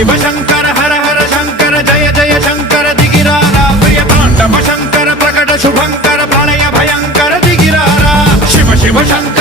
शिव शंकर हर हर शंकर जय जय शंकर दिगिरारा प्रिय तांडव शंकर प्रकट शुभंकर प्रलय भयंकर दिगिरारा शिव शिव शंकर